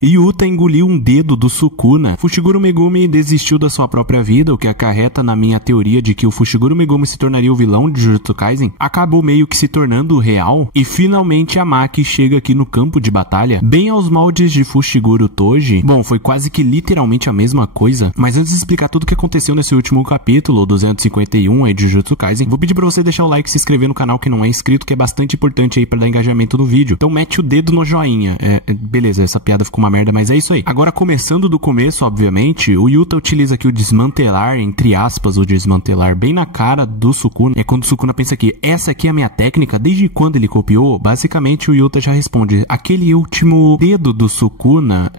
Yuta engoliu um dedo do Sukuna. Fushiguro Megumi desistiu da sua própria vida, o que acarreta na minha teoria de que o Fushiguro Megumi se tornaria o vilão de Jujutsu Kaisen. Acabou meio que se tornando real. E finalmente a Maki chega aqui no campo de batalha, bem aos moldes de Fushiguro Toji. Bom, foi quase que literalmente a mesma coisa. Mas antes de explicar tudo o que aconteceu nesse último capítulo, 251 aí de Jujutsu Kaisen, vou pedir pra você deixar o like e se inscrever no canal que não é inscrito, que é bastante importante aí pra dar engajamento no vídeo. Então mete o dedo no joinha. Beleza, essa piada ficou uma merda, mas é isso aí. Agora, começando do começo, obviamente, o Yuta utiliza aqui o desmantelar, entre aspas, o desmantelar bem na cara do Sukuna. É quando o Sukuna pensa que essa aqui é a minha técnica, desde quando ele copiou, basicamente o Yuta já responde, aquele último dedo do Sukuna,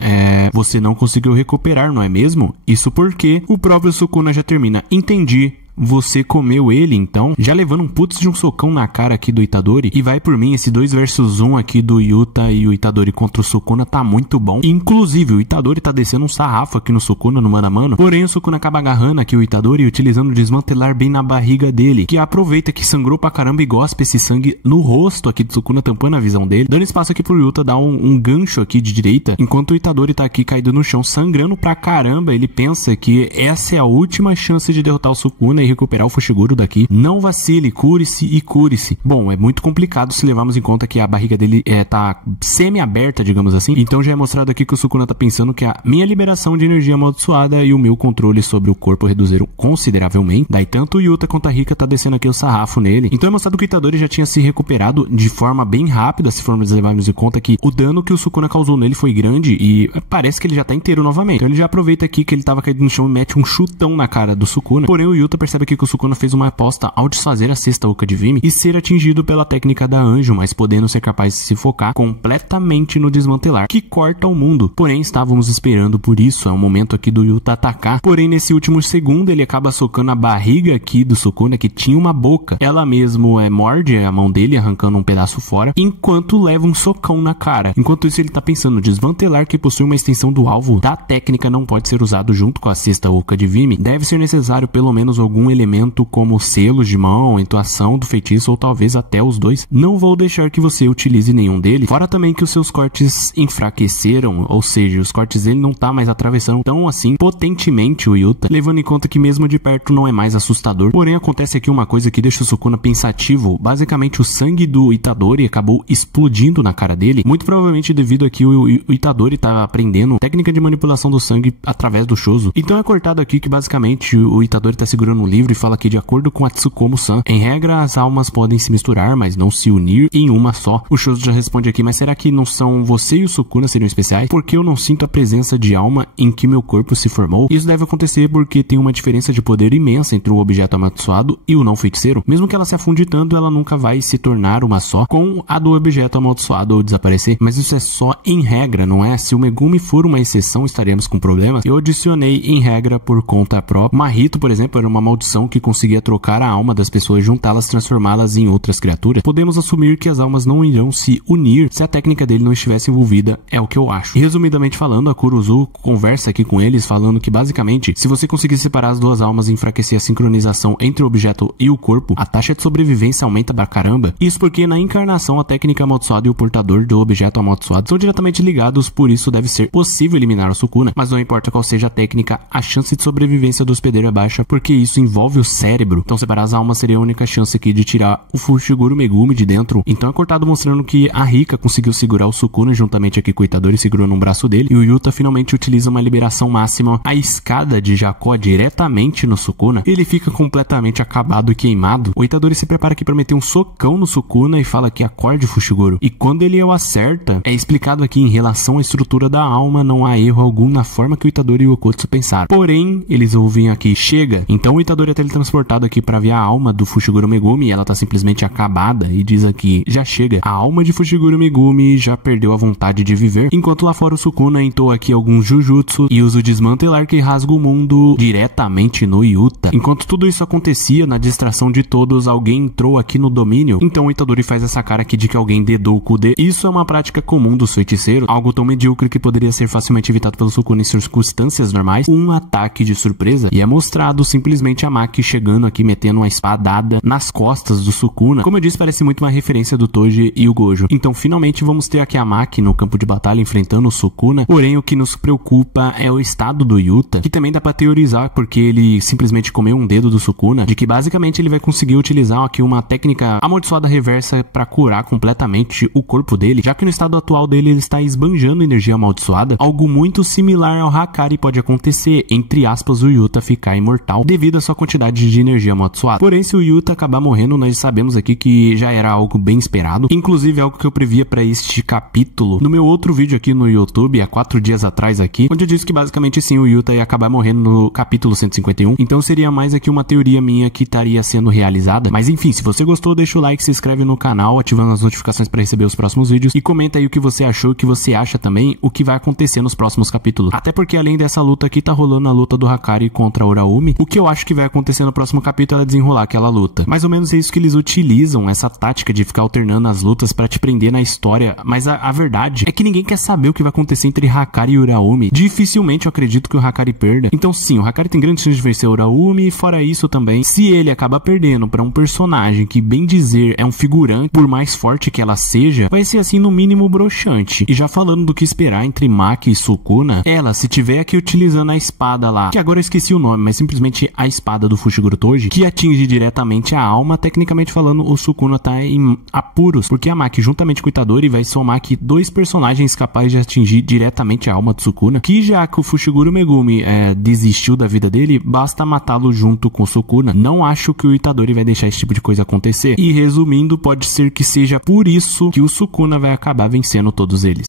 você não conseguiu recuperar, não é mesmo? Isso porque o próprio Sukuna já termina, entendi. Você comeu ele, então, já levando um putz de um socão na cara aqui do Itadori. E vai por mim, esse 2 versus 1 aqui do Yuta e o Itadori contra o Sukuna tá muito bom. Inclusive, o Itadori tá descendo um sarrafo aqui no Sukuna, no mano a mano. Porém, o Sukuna acaba agarrando aqui o Itadori e utilizando o desmantelar bem na barriga dele, que aproveita que sangrou pra caramba e gospe esse sangue no rosto aqui do Sukuna, tampando a visão dele. Dando espaço aqui pro Yuta dar um gancho aqui de direita, enquanto o Itadori tá aqui caído no chão, sangrando pra caramba. Ele pensa que essa é a última chance de derrotar o Sukuna e recuperar o Fushiguro daqui. Não vacile, cure-se e cure-se. Bom, é muito complicado se levarmos em conta que a barriga dele tá semi-aberta, digamos assim. Então já é mostrado aqui que o Sukuna tá pensando que a minha liberação de energia amaldiçoada e o meu controle sobre o corpo reduziram consideravelmente. Daí tanto o Yuta quanto a Rika tá descendo aqui o sarrafo nele. Então é mostrado que o Itadori já tinha se recuperado de forma bem rápida, se formos levarmos em conta que o dano que o Sukuna causou nele foi grande e parece que ele já tá inteiro novamente. Então ele já aproveita aqui que ele tava caído no chão e mete um chutão na cara do Sukuna. Porém o Yuta percebe aqui que o Sukuna fez uma aposta ao desfazer a sexta Uka de Vimy e ser atingido pela técnica da Anjo, mas podendo ser capaz de se focar completamente no desmantelar, que corta o mundo. Porém, estávamos esperando por isso, é o momento aqui do Yuta atacar. Porém, nesse último segundo, ele acaba socando a barriga aqui do Sukuna, que tinha uma boca. Ela mesmo morde a mão dele, arrancando um pedaço fora, enquanto leva um socão na cara. Enquanto isso, ele tá pensando, desmantelar que possui uma extensão do alvo da técnica não pode ser usado junto com a sexta Uka de Vimy. Deve ser necessário pelo menos algum elemento como selos de mão, entoação do feitiço ou talvez até os dois. Não vou deixar que você utilize nenhum deles. Fora também que os seus cortes enfraqueceram, ou seja, os cortes dele não tá mais atravessando tão assim potentemente o Yuta, levando em conta que mesmo de perto não é mais assustador. Porém, acontece aqui uma coisa que deixa o Sukuna pensativo. Basicamente, o sangue do Itadori acabou explodindo na cara dele, muito provavelmente devido a que o Itadori tá aprendendo técnica de manipulação do sangue através do Shoso. Então é cortado aqui que basicamente o Itadori tá segurando um livro e fala que de acordo com a Tsukomo-san, em regra as almas podem se misturar, mas não se unir em uma só. O Shoso já responde aqui, mas será que não são você e o Sukuna seriam especiais? Porque eu não sinto a presença de alma em que meu corpo se formou? Isso deve acontecer porque tem uma diferença de poder imensa entre o objeto amaldiçoado e o não feiticeiro. Mesmo que ela se afunde tanto, ela nunca vai se tornar uma só com a do objeto amaldiçoado ou desaparecer. Mas isso é só em regra, não é? Se o Megumi for uma exceção, estaremos com problemas. Eu adicionei em regra por conta própria. Mahito, por exemplo, era uma maldição que conseguia trocar a alma das pessoas, juntá-las, transformá-las em outras criaturas. Podemos assumir que as almas não irão se unir se a técnica dele não estivesse envolvida, é o que eu acho. E resumidamente falando, a Kuruzu conversa aqui com eles, falando que basicamente, se você conseguir separar as duas almas e enfraquecer a sincronização entre o objeto e o corpo, a taxa de sobrevivência aumenta pra caramba. Isso porque na encarnação a técnica amaldiçoada e o portador do objeto amaldiçoado são diretamente ligados, por isso deve ser possível eliminar o Sukuna, mas não importa qual seja a técnica, a chance de sobrevivência do hospedeiro é baixa, porque isso envolve o cérebro. Então separar as almas seria a única chance aqui de tirar o Fushiguro Megumi de dentro. Então é cortado mostrando que a Rika conseguiu segurar o Sukuna juntamente aqui com o Itadori, segurando um braço dele, e o Yuta finalmente utiliza uma liberação máxima, a escada de Jacó diretamente no Sukuna. Ele fica completamente acabado e queimado. O Itadori se prepara aqui para meter um socão no Sukuna e fala que acorde Fushiguro. E quando ele o acerta, é explicado aqui em relação à estrutura da alma, não há erro algum na forma que o Itadori e o Okotsu pensaram. Porém, eles ouvem aqui, chega. Então o Itadori é teletransportado aqui para ver a alma do Fushiguro Megumi e ela tá simplesmente acabada e diz aqui, já chega. A alma de Fushiguro Megumi já perdeu a vontade de viver, enquanto lá fora o Sukuna entoa aqui alguns Jujutsu e usa o desmantelar que rasga o mundo diretamente no Yuta. Enquanto tudo isso acontecia, na distração de todos, alguém entrou aqui no domínio. Então o Itadori faz essa cara aqui de que alguém dedou o Kude. Isso é uma prática comum dos feiticeiros, algo tão medíocre que poderia ser facilmente evitado pelo Sukuna em circunstâncias normais, um ataque de surpresa, e é mostrado simplesmente a a Maki chegando aqui, metendo uma espadada nas costas do Sukuna. Como eu disse, parece muito uma referência do Toji e o Gojo. Então, finalmente, vamos ter aqui a Maki no campo de batalha enfrentando o Sukuna. Porém, o que nos preocupa é o estado do Yuta, que também dá pra teorizar, porque ele simplesmente comeu um dedo do Sukuna, de que basicamente ele vai conseguir utilizar aqui uma técnica amaldiçoada reversa pra curar completamente o corpo dele, já que no estado atual dele ele está esbanjando energia amaldiçoada. Algo muito similar ao Hakari pode acontecer, entre aspas, o Yuta ficar imortal devido à sua quantidade de energia amaldiçoada. Porém, se o Yuta acabar morrendo, nós sabemos aqui que já era algo bem esperado, inclusive algo que eu previa pra este capítulo no meu outro vídeo aqui no YouTube, há 4 dias atrás aqui, onde eu disse que basicamente sim, o Yuta ia acabar morrendo no capítulo 151, então seria mais aqui uma teoria minha que estaria sendo realizada. Mas enfim, se você gostou, deixa o like, se inscreve no canal, ativando as notificações para receber os próximos vídeos e comenta aí o que você achou, o que você acha também, o que vai acontecer nos próximos capítulos. Até porque além dessa luta aqui, tá rolando a luta do Hakari contra a Uraumi. O que eu acho que vai acontecer no próximo capítulo é desenrolar aquela luta. Mais ou menos é isso que eles utilizam, essa tática de ficar alternando as lutas para te prender na história, mas a verdade é que ninguém quer saber o que vai acontecer entre Hakari e Uraumi. Dificilmente eu acredito que o Hakari perda. Então sim, o Hakari tem grande chance de vencer o Uraumi, e fora isso também, se ele acabar perdendo para um personagem que, bem dizer, é um figurante, por mais forte que ela seja, vai ser assim no mínimo broxante. E já falando do que esperar entre Maki e Sukuna, ela, se tiver aqui utilizando a espada lá, que agora eu esqueci o nome, mas simplesmente a espada do Fushiguro Toji, que atinge diretamente a alma, tecnicamente falando, o Sukuna tá em apuros, porque a Maki, juntamente com o Itadori, vai somar aqui 2 personagens capazes de atingir diretamente a alma do Sukuna, que já que o Fushiguro Megumi desistiu da vida dele, basta matá-lo junto com o Sukuna. Não acho que o Itadori vai deixar esse tipo de coisa acontecer. E resumindo, pode ser que seja por isso que o Sukuna vai acabar vencendo todos eles.